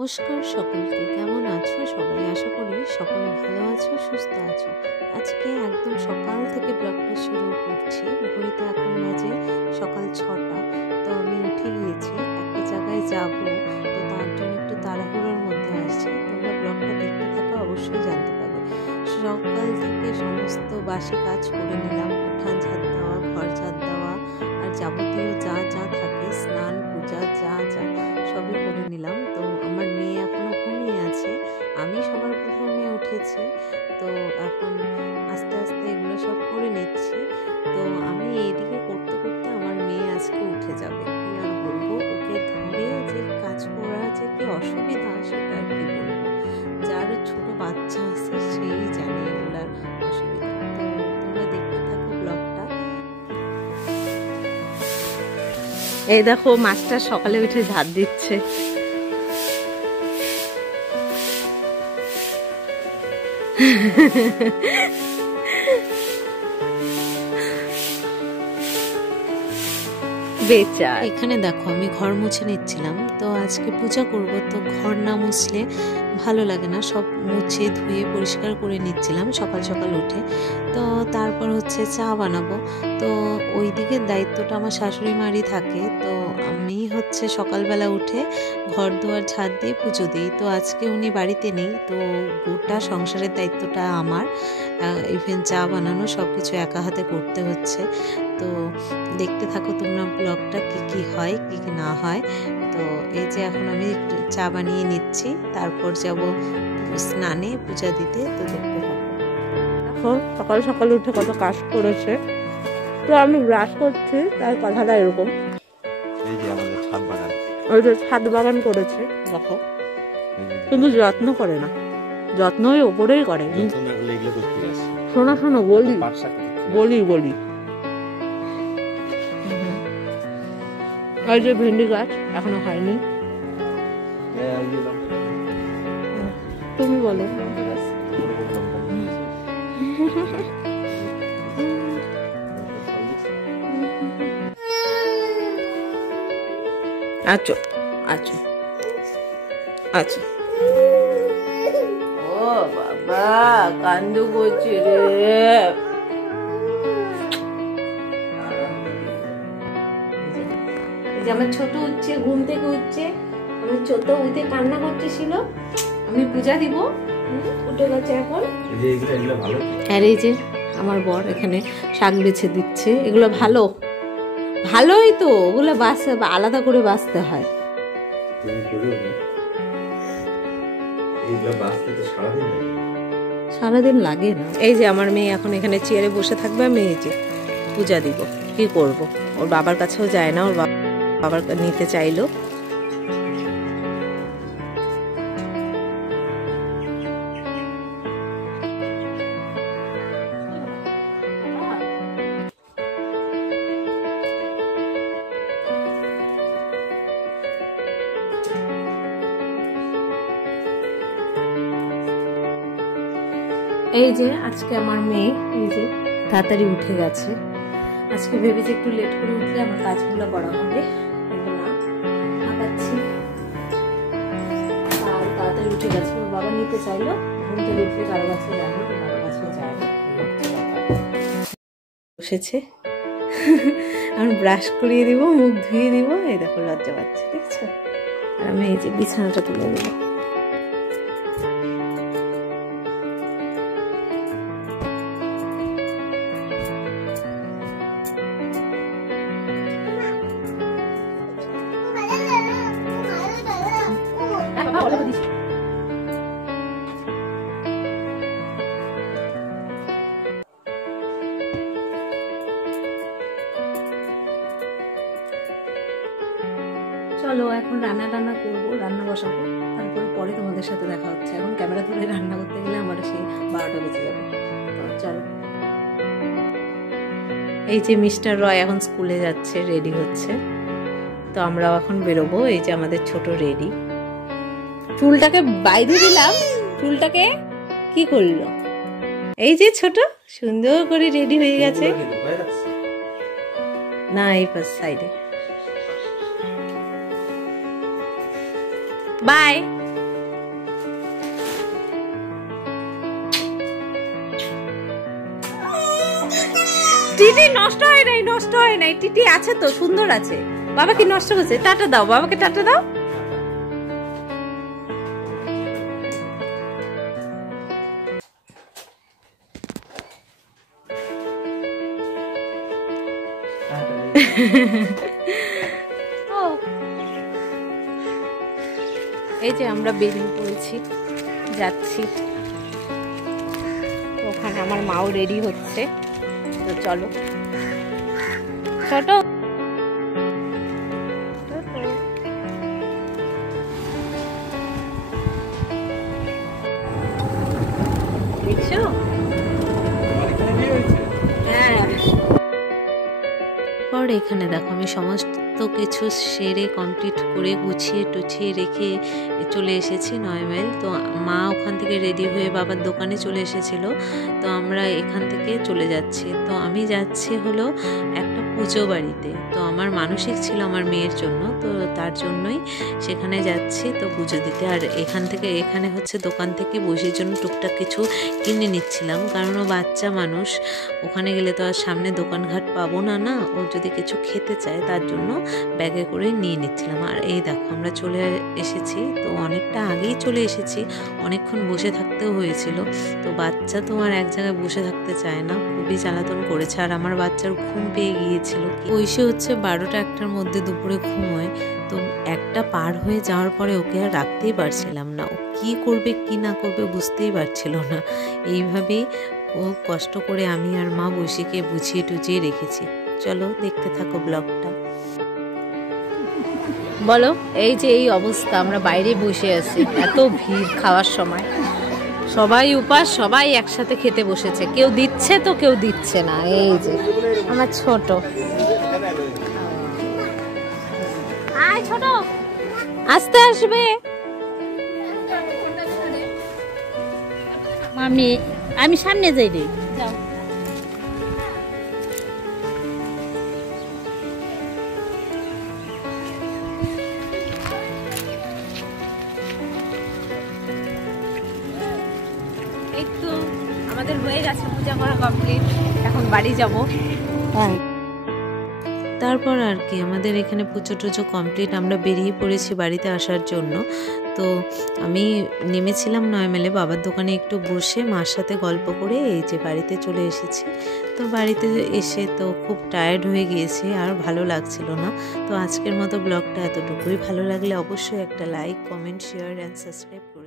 নমস্কার সকলকে, কেমন আছো সবাই? আশা করি সকলে ভালো আছো, সুস্থ আছো। আজকে একদম সকাল থেকে ব্লগটা শুরু করছি। ঘড়িতে এখন বাজে সকাল 6টা। তো আমি উঠে গিয়েছি, একটা জায়গায় যাব, তো তার জন্য একটু তাড়াহুড়োর মধ্যে আসছি। তোমরা ব্লগটা দেখতে থাকো, অবশ্যই জানতে পারবে। সকাল থেকে সমস্ত বাসি কাজ করে নিলাম, উঠান ঝাড় দেওয়া, ঘর ঝাড় দেওয়া, আর যাবতীয় যা যা থাকে, স্নান পূজা যা যা সবই করে নিলাম। তো আমার মেয়ে এখনো ঘুমিয়ে আছে, আমি সবার প্রথমে উঠেছি। তো এখন আস্তে আস্তে এগুলো সব করে নিচ্ছি। তো আমি এইদিকে করতে করতে আমার মেয়ে আজকে উঠে যাবে, কি আর বলবো। ওকে ধরে যে কাজ করা যে কি অসুবিধা, সেটা আর কি বলবো। যার ছোট বাচ্চা আছে সেই জানে এগুলার অসুবিধা। তো তোমরা দেখতে থাকো ব্লগটা। এই দেখো, মাস্টার সকালে উঠে ঝাড় দিচ্ছে। বেচা এখানে দেখো, আমি ঘর মুছে নিচ্ছিলাম। তো আজকে পূজা করব, তো ঘর না মুছলে ভালো লাগে না। সব মুছে ধুয়ে পরিষ্কার করে নিচ্ছিলাম সকাল সকাল উঠে। তো তারপর হচ্ছে চা বানাবো। তো ওই দিকের দায়িত্বটা আমার শাশুড়ি মারই থাকে। তো আমি হচ্ছে সকালবেলা উঠে ঘর দুয়ার ঝাড় দিয়ে পুজো দিই। তো আজকে উনি বাড়িতে নেই, তো গোটা সংসারের দায়িত্বটা আমার। ইভেন চা বানানো সব কিছু একা হাতে করতে হচ্ছে। তো দেখতে থাকো তোমরা ব্লগটা, কি কি হয় কি কি না হয়। তো এই যে এখন আমি একটু চা বানিয়ে নিচ্ছি, তারপর যাব স্নানে পূজা দিতে। তো দেখতে থাকো। দেখো সকাল সকাল উঠে কত কাজ করেছে। তো আমি ব্রাশ করছি, তার কথাটা এরকম। এই যে আমাদের ছাদ বাগান, ওই যে ছাদ বাগান করেছে দেখো, কিন্তু যত্ন করে না। যত্ন ওই ওপরেই করে। শোনো শোনো বলি বলি বলি ওই যে ভেন্ডি গাছ এখনো হয়নি। তুমি বলো। আচ্ছা আচ্ছা আচ্ছা। ও বাবা, কান্দু করছে রে। আমার ছোট উঠছে, ঘুম থেকে উঠছে। আমার ছোট উঠে কান্না করতেছিল, আমি পূজা দিব, উঠে গেছে এখন। আর এই যে আমার বর এখানে শাক বেছে দিচ্ছে। এগুলো ভালো, ভালোই তো। ওগুলো আলাদা করে বাছতে হয়। সারাদিন লাগে না। এই যে আমার মেয়ে এখন এখানে চেয়ারে বসে থাকবে, আমি এই যে পূজা দিব। কি করব, ওর বাবার কাছেও যায় না, ওর বাবার নিতে চাইলো। এই যে আজকে আমার মেয়ে এই যে তাড়াতাড়ি উঠে গেছে। আজকে ভেবেছি একটু লেট করে উঠলে আমার কাজগুলো করা হবে, কিন্তু না, হাঁপাচ্ছি। আর তাড়াতাড়ি উঠে গেছে। ওর বাবা নিতে চাইলো, ঘুম থেকে উঠলে কারো কাছে যায় না, বাবার কাছেও যায় না। বসেছে, আমি ব্রাশ করিয়ে দিব, মুখ ধুয়ে দিব। এই দেখো লজ্জা পাচ্ছে, দেখছো? আর আমি এই যে বিছানাটা তুলে দেবো। চলো এখন রান্না করবো, রান্না বসাবো, তারপরে পরে তোমাদের সাথে দেখা হচ্ছে। এখন ক্যামেরা ধরে রান্না করতে গেলে আমার সেই 12টা বেজে যাবে। তো চলো। এই যে মিস্টার রয় এখন স্কুলে যাচ্ছে, রেডি হচ্ছে। তো আমরাও এখন বেরোবো। এই যে আমাদের ছোট রেডি। চুলটাকে বাইরে দিলাম, চুলটাকে কি করলো? এই যে ছোট সুন্দর করে রেডি হয়ে গেছে। না, এই পাশ সাইডে। বাই। টিটি নষ্ট হয় নাই, নষ্ট হয় নাই, টিটি আছে তো, সুন্দর আছে। বাবা কি নষ্ট করছে? টাটা দাও, বাবাকে টাটা দাও। এই যে আমরা বেরিয়ে পড়েছি, যাচ্ছি। ওখানে আমার মাও রেডি হচ্ছে, তো চলো। ছোট দেখছো? হ্যাঁ। পর এখানে দেখো আমি সমস্ত কিছু সেরে কমপ্লিট করে গুছিয়ে টুছিয়ে রেখে চলে এসেছি 9 মাইল। তো মা ওখান থেকে রেডি হয়ে বাবার দোকানে চলে এসেছিল, তো আমরা এখান থেকে চলে যাচ্ছি। তো আমি যাচ্ছি হলো একটা পুজো বাড়িতে, তো আমার মানসিক ছিল আমার মেয়ের জন্য, তো তার জন্যই সেখানে যাচ্ছি তো পুজো দিতে। আর এখানে হচ্ছে দোকান থেকে বসের জন্য টুকটাক কিছু কিনে নিচ্ছিলাম, কারণ ও বাচ্চা মানুষ, ওখানে গেলে তো আর সামনে দোকানঘাট পাবো না, ও যদি কিছু খেতে চায় তার জন্য ব্যাগে করে নিয়ে নিচ্ছিলাম। আর এই দেখো আমরা চলে এসেছি, তো অনেকটা আগেই চলে এসেছি, অনেকক্ষণ বসে থাকতেও হয়েছিল। তো বাচ্চা তো আর এক জায়গায় বসে থাকতে চায় না, খুবই জ্বালাতন করেছে। আর আমার বাচ্চার ঘুম পেয়ে গিয়েছিল, বয়সে হচ্ছে 12টা 1টার মধ্যে দুপুরে ঘুম হয়। তো 1টা পার হয়ে যাওয়ার পরে ওকে আর রাখতেই পারছিলাম না, ও কী করবে কি না করবে বুঝতেই পারছিল না। এইভাবেই ও কষ্ট করে আমি আর মা বসিকে বুঝিয়ে টুঝিয়ে রেখেছি। চলো দেখতে থাকো ব্লগটা। বলো, এই যে এই অবস্থা, আমরা বাইরে বসে আছি, এত ভিড় খাওয়ার সময়, সবাই উপাস, সবাই একসাথে খেতে বসেছে, কেউ দিচ্ছে তো কেউ দিচ্ছে না। এই যে আমার ছোট, আয় ছোট, আস্তে আসবে। আমি সামনে যাই রে, যাও। এই তো আমাদের হয়ে গেছে পূজা করা কমপ্লিট, এখন বাড়ি যাব। তারপর আর কি আমাদের এখানে পুজো টুজো কমপ্লিট, আমরা বেরিয়ে পড়েছি বাড়িতে আসার জন্য। তো আমি নেমেছিলাম 9 মাইলে, বাবার দোকানে একটু বসে মার সাথে গল্প করে এই যে বাড়িতে চলে এসেছি। তো বাড়িতে এসে তো খুব টায়ার্ড হয়ে গিয়েছি, আর ভালো লাগছিল না। তো আজকের মতো ব্লগটা এতটুকুই, ভালো লাগলে অবশ্যই একটা like, comment, share and subscribe.